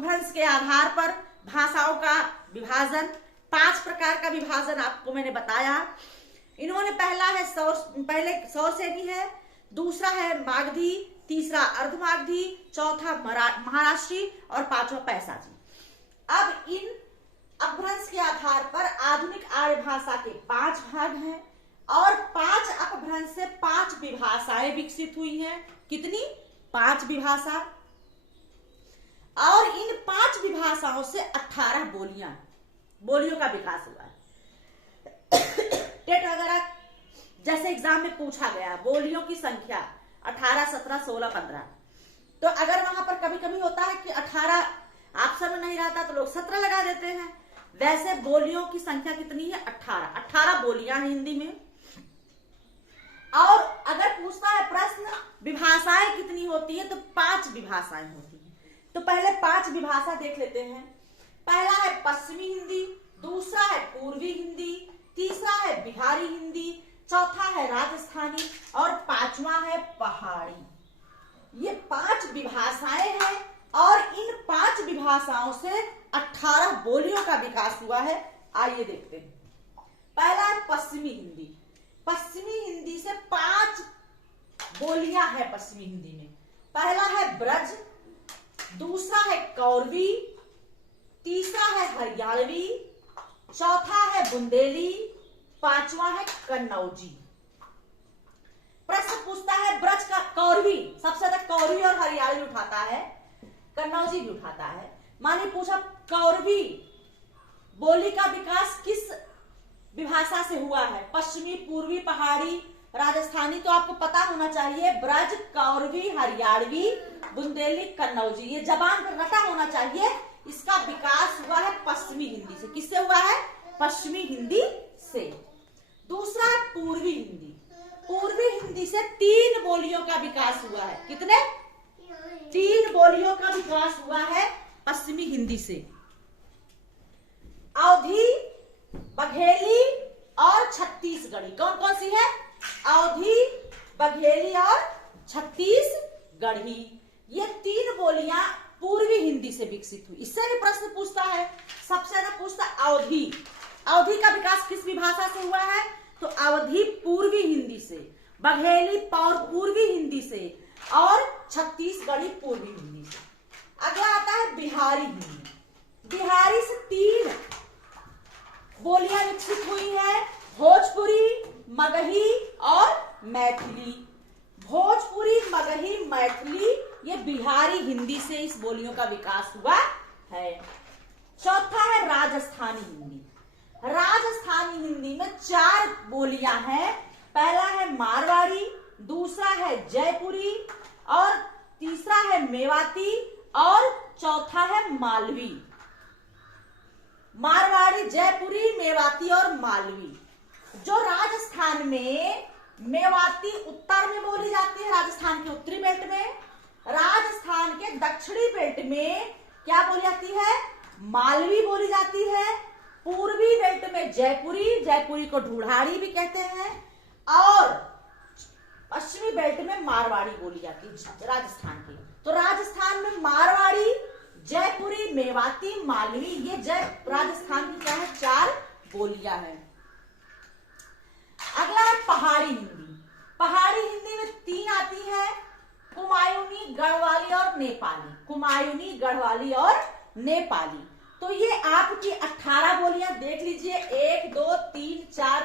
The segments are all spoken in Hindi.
अपभ्रंश के आधार पर भाषाओं का विभाजन, 5 प्रकार का विभाजन आपको मैंने बताया। इन्होंने पहला है पहले सौर सेनी है, दूसरा है मागधी, तीसरा अर्धमागधी, चौथा महाराष्ट्री और पांचवा पैसाजी। अब इन अपभ्रंश के आधार पर आधुनिक आर्य भाषा के 5 भाग हैं और 5 अपभ्रंश से 5 विभाषाएं विकसित हुई हैं। कितनी? 5 विभाषा। और इन 5 विभाषाओं से 18 बोलियों का विकास हुआ है। टेट वगैरह जैसे एग्जाम में पूछा गया बोलियों की संख्या 18, 17, 16, 15, तो अगर वहां पर कभी कभी होता है कि 18 ऑप्शन में नहीं रहता तो लोग 17 लगा देते हैं। वैसे बोलियों की संख्या कितनी है? 18 बोलियां हैं हिंदी में। और अगर पूछता है प्रश्न विभाषाएं कितनी होती है तो 5 विभाषाएं होती है। तो पहले 5 विभाषा देख लेते हैं। पहला है पश्चिमी हिंदी, दूसरा है पूर्वी हिंदी, तीसरा है बिहारी हिंदी, चौथा है राजस्थानी और पांचवा है पहाड़ी। ये 5 विभाषाएं हैं और इन 5 विभाषाओं से 18 बोलियों का विकास हुआ है। आइए देखते हैं। पहला है पश्चिमी हिंदी। पश्चिमी हिंदी से 5 बोलियां हैं पश्चिमी हिंदी में। पहला है ब्रज, दूसरा है कौरवी, तीसरा है हरियाणवी, चौथा है बुंदेली, पांचवा है कन्नौजी। प्रश्न पूछता है ब्रज का कौरवी, सबसे ज्यादा कौरवी और हरियाणवी उठाता है, कन्नौजी भी उठाता है। माने पूछा कौरवी बोली का विकास किस विभाषा से हुआ है? पश्चिमी, पूर्वी, पहाड़ी, राजस्थानी। तो आपको पता होना चाहिए ब्रज, कौरवी, हरियाणवी, बुंदेली, कन्नौजी, ये जबान पर रटा होना चाहिए। इसका विकास हुआ है पश्चिमी हिंदी से। किससे हुआ है? पश्चिमी हिंदी से। दूसरा है पूर्वी हिंदी। पूर्वी हिंदी से 3 बोलियों का विकास हुआ है। कितने? 3 बोलियों का विकास हुआ है पश्चिमी हिंदी से। अवधी, बघेली और छत्तीसगढ़ी। कौन कौन सी है? अवधी, बघेली और छत्तीसगढ़ी। ये 3 बोलियां पूर्वी हिंदी से विकसित हुई। इससे भी प्रश्न पूछता है, सबसे ज्यादा पूछता अवधी। अवधी का विकास किस विभाषा से हुआ है? तो अवधी पूर्वी हिंदी से, बघेली पूर्वी हिंदी से और छत्तीसगढ़ी पूर्वी हिंदी से। अगला आता है बिहारी हिंदी। बिहारी से 3 बोलियां विकसित हुई है, भोजपुरी, मगही और मैथिली। भोजपुरी, मगही, मैथिली ये बिहारी हिंदी से इस बोलियों का विकास हुआ है। चौथा है राजस्थानी हिंदी। राजस्थानी हिंदी में 4 बोलियां हैं। पहला है मारवाड़ी, दूसरा है जयपुरी और तीसरा है मेवाती और चौथा है मालवी। मारवाड़ी, जयपुरी, मेवाती और मालवी। जो राजस्थान में मेवाती उत्तर में बोली जाती है, राजस्थान के उत्तरी बेल्ट में। राजस्थान के दक्षिणी बेल्ट में क्या बोली जाती है? मालवी बोली जाती है। पूर्वी बेल्ट में जयपुरी, जयपुरी को ढूढ़ाड़ी भी कहते हैं, और पश्चिमी बेल्ट में मारवाड़ी बोली जाती है राजस्थान की। तो राजस्थान में मारवाड़ी, जयपुरी, मेवाती, मालवी, ये राजस्थान की क्या है? 4 बोलियां हैं। अगला है पहाड़ी हिंदी। पहाड़ी हिंदी में 3 आती है, कुमायूनी, गढ़वाली और नेपाली। कुमायूनी, गढ़वाली और नेपाली। तो ये आपकी 18 बोलियां देख लीजिए। 1, 2, 3, 4,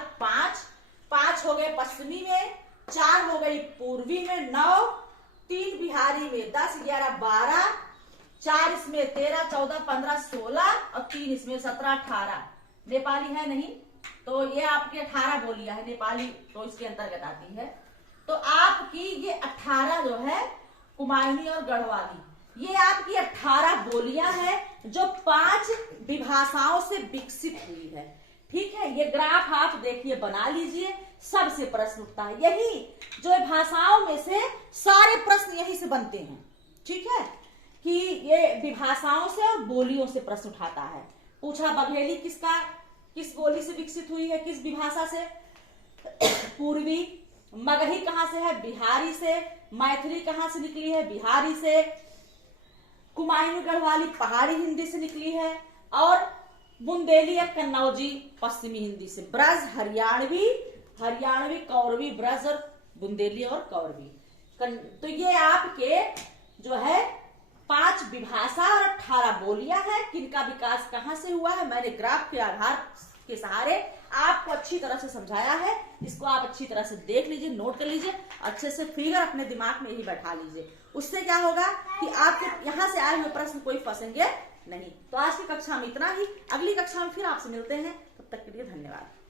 5 हो गए पश्चिमी में, 4 हो गई पूर्वी में, 9, 3 बिहारी में, 10, 11, 12, 4 इसमें 13, 14, 15, 16 और 3 इसमें 17, 18। नेपाली है नहीं, तो ये आपकी 18 बोलियां है। नेपाली तो इसके अंतर्गत आती है। तो आपकी ये 18 जो है कुमायूनी और गढ़वाली, ये आपकी 18 बोलियां हैं जो 5 विभाषाओं से विकसित हुई है। ठीक है, ये ग्राफ आप देखिए, बना लीजिए, सबसे प्रश्न उठता है। यही जो भाषाओं में से सारे प्रश्न यही से बनते हैं। ठीक है, कि ये विभाषाओं से और बोलियों से प्रश्न उठाता है। पूछा बघेली किस बोली से विकसित हुई है, किस विभाषा से? पूर्वी। मगही कहां से है? बिहारी से। मैथिली कहां से निकली है? बिहारी से। कुमायूनी गढ़वाली पहाड़ी हिंदी से निकली है, और बुंदेली या कन्नौजी पश्चिमी हिंदी से। ब्रज हरियाणवी, हरियाणवी कौरवी ब्रज, और बुंदेली और कौरवी। तो ये आपके जो है 5 विभाषा और 18 बोलियां हैं। किनका विकास कहां से हुआ है, मैंने ग्राफ के आधार के सहारे आपको अच्छी तरह से समझाया है। इसको आप अच्छी तरह से देख लीजिए, नोट कर लीजिए, अच्छे से फिगर अपने दिमाग में ही बैठा लीजिए। उससे क्या होगा कि आपके यहाँ से आए हुए प्रश्न कोई फंसेंगे नहीं। तो आज की कक्षा में इतना ही, अगली कक्षा में फिर आपसे मिलते हैं, तब तक के लिए धन्यवाद।